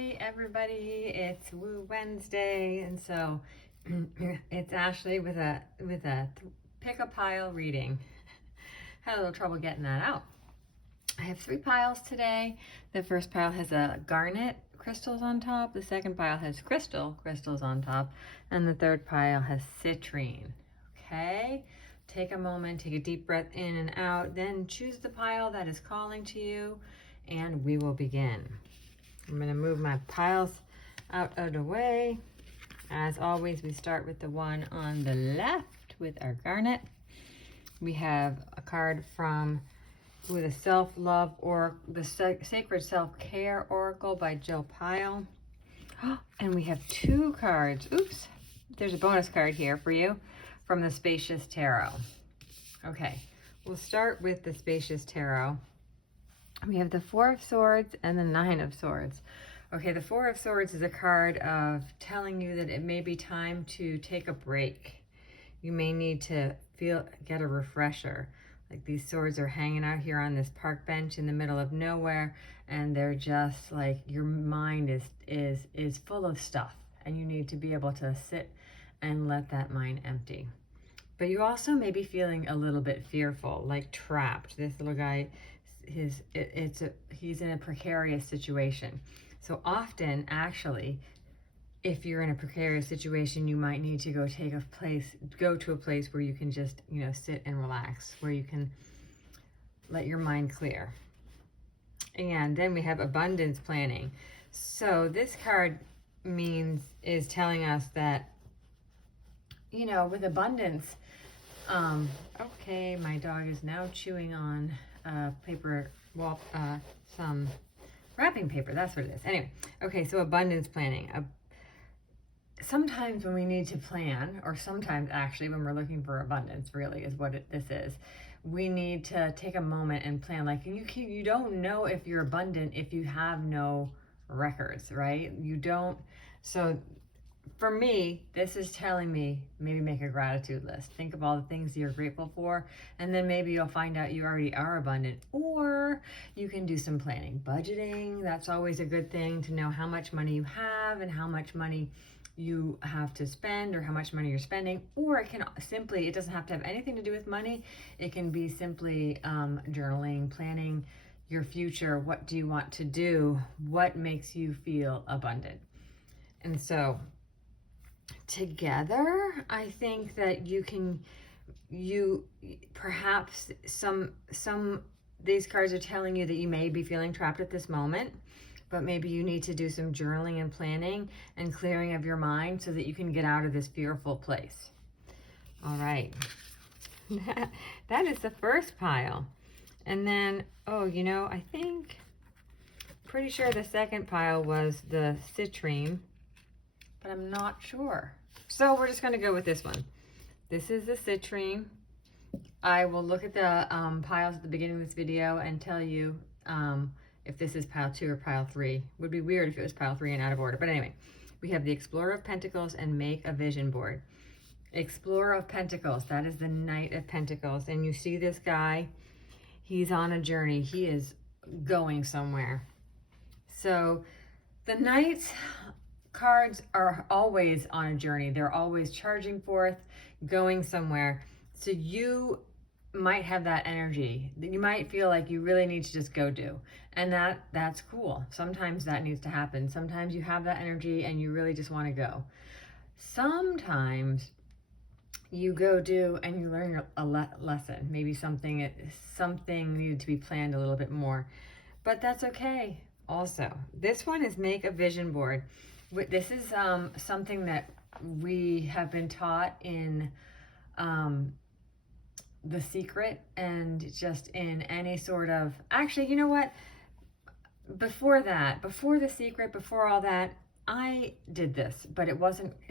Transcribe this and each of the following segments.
Hi everybody, it's Woo Wednesday, and so it's Ashley with a pick a pile reading. Had a little trouble getting that out. I have 3 piles today. The first pile has a garnet crystals on top, the second pile has crystals on top, and the third pile has citrine. Okay, take a moment, take a deep breath in and out, then choose the pile that is calling to you, and we will begin. I'm going to move my piles out of the way. As always, we start with the one on the left with our garnet. We have a card with a self-love or the Sacred Self-Care Oracle by Jill Pyle. And we have 2 cards. Oops, there's a bonus card here for you from the Spacious Tarot. Okay, we'll start with the Spacious Tarot. We have the 4 of Swords and the 9 of Swords. Okay, the 4 of Swords is a card of telling you that it may be time to take a break. You may need to get a refresher. Like these swords are hanging out here on this park bench in the middle of nowhere, and they're just like, your mind is full of stuff, and you need to be able to sit and let that mind empty. But you also may be feeling a little bit fearful, like trapped. This little guy, he's in a precarious situation. So often, actually, if you're in a precarious situation, you might need to go to a place where you can just, sit and relax, where you can let your mind clear. And then we have abundance planning. So this card is telling us that, with abundance, okay, my dog is now chewing on some wrapping paper. That's what it is. Anyway, okay, so abundance planning. Sometimes when we need to plan, or sometimes actually when we're looking for abundance, really is what this is. We need to take a moment and plan. Like you don't know if you're abundant if you have no records, right? You don't. So for me, this is telling me maybe make a gratitude list. Think of all the things you're grateful for, and then maybe you'll find out you already are abundant. Or you can do some planning. Budgeting, that's always a good thing to know how much money you have and how much money you have to spend or how much money you're spending. Or it doesn't have to have anything to do with money. It can be simply journaling, planning your future. What do you want to do? What makes you feel abundant? And so together, I think that perhaps these cards are telling you that you may be feeling trapped at this moment, but maybe you need to do some journaling and planning and clearing of your mind so that you can get out of this fearful place. All right. That is the first pile. And then, pretty sure the second pile was the citrine, but I'm not sure. So we're just going to go with this one. This is the citrine. I will look at the piles at the beginning of this video and tell you if this is pile 2 or pile 3. Would be weird if it was pile 3 and out of order. But anyway, we have the Explorer of Pentacles and make a vision board. Explorer of Pentacles, that is the Knight of Pentacles. And you see this guy, he's on a journey. He is going somewhere. So the Knight's cards are always on a journey. They're always charging forth, going somewhere. So you might have that energy that you might feel like you really need to just go do. And that's cool. Sometimes that needs to happen. Sometimes you have that energy and you really just want to go. Sometimes you go do and you learn a lesson. Maybe something needed to be planned a little bit more. But that's okay. Also, this one is make a vision board. This is something that we have been taught in The Secret, and just in any sort of, actually, you know what? Before The Secret, before all that, I did this, but it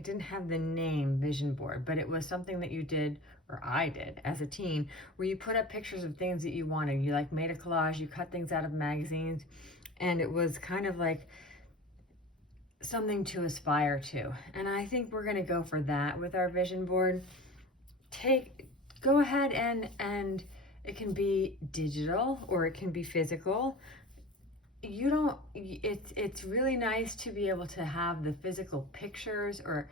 didn't have the name vision board, but it was something that you did, or I did as a teen, where you put up pictures of things that you wanted. You made a collage, you cut things out of magazines, and it was kind of like something to aspire to. And I think we're going to go for that with our vision board. Go ahead and it can be digital or it can be physical. you don't, it's really nice to be able to have the physical pictures, or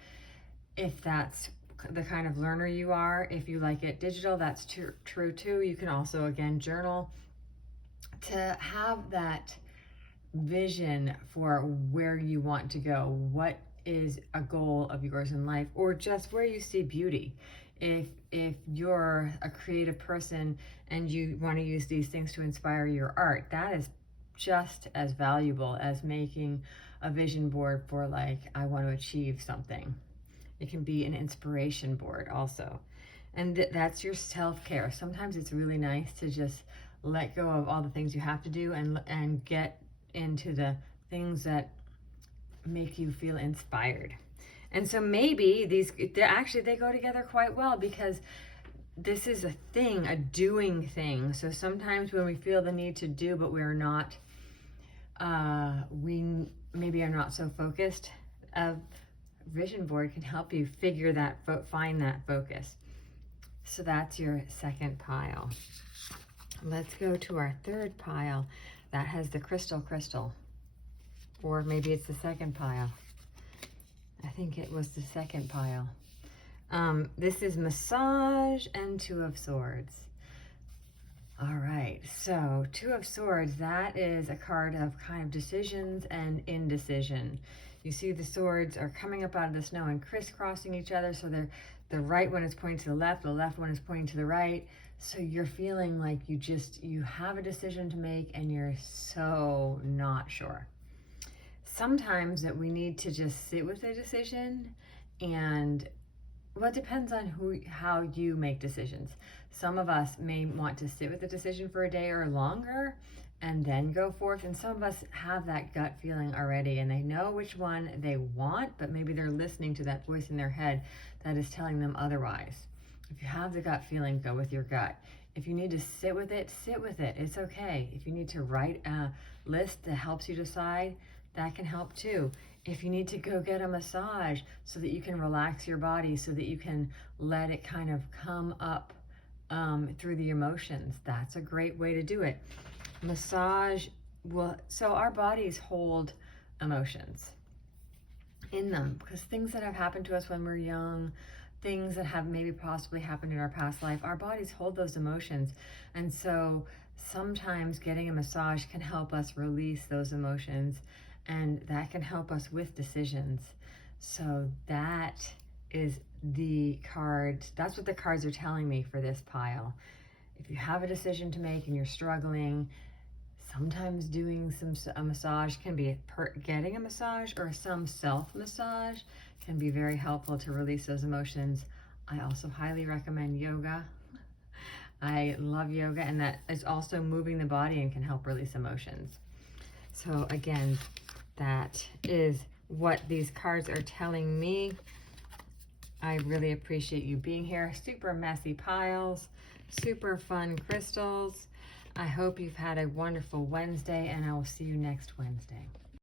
if that's the kind of learner you are, if you like it digital, that's true too. You can also, again, journal to have that vision for where you want to go, what is a goal of yours in life, or just where you see beauty. If you're a creative person and you want to use these things to inspire your art, that is just as valuable as making a vision board for, like, I want to achieve something. It can be an inspiration board also. And that's your self-care. Sometimes it's really nice to just let go of all the things you have to do and get into the things that make you feel inspired. And so maybe they go together quite well, because this is a thing, a doing thing. So sometimes when we feel the need to do, but we're not, we maybe are not so focused, a vision board can help you figure that, find that focus. So that's your second pile. Let's go to our third pile. That has the crystal. Or maybe it's the second pile. I think it was the second pile. This is massage and Two of Swords. All right, so Two of Swords, that is a card of kind of decisions and indecision. You see the swords are coming up out of the snow and crisscrossing each other. So the right one is pointing to the left one is pointing to the right. So you're feeling like you have a decision to make and you're so not sure. Sometimes that we need to just sit with a decision, and well, it depends on how you make decisions. Some of us may want to sit with the decision for a day or longer and then go forth. And some of us have that gut feeling already and they know which one they want, but maybe they're listening to that voice in their head that is telling them otherwise. If you have the gut feeling, go with your gut. If you need to sit with it, sit with it. It's okay. If you need to write a list that helps you decide, that can help too. If you need to go get a massage so that you can relax your body, so that you can let it kind of come up through the emotions, that's a great way to do it. Massage so our bodies hold emotions in them, because things that have happened to us when we're young, things that have maybe possibly happened in our past life, our bodies hold those emotions. And so sometimes getting a massage can help us release those emotions, and that can help us with decisions. So that is the card. That's what the cards are telling me for this pile. If you have a decision to make and you're struggling, sometimes doing a massage can be, getting a massage or some self-massage can be very helpful to release those emotions. I also highly recommend yoga. I love yoga, and that is also moving the body and can help release emotions. So again, that is what these cards are telling me. I really appreciate you being here. Super messy piles, super fun crystals. I hope you've had a wonderful Wednesday, and I will see you next Wednesday.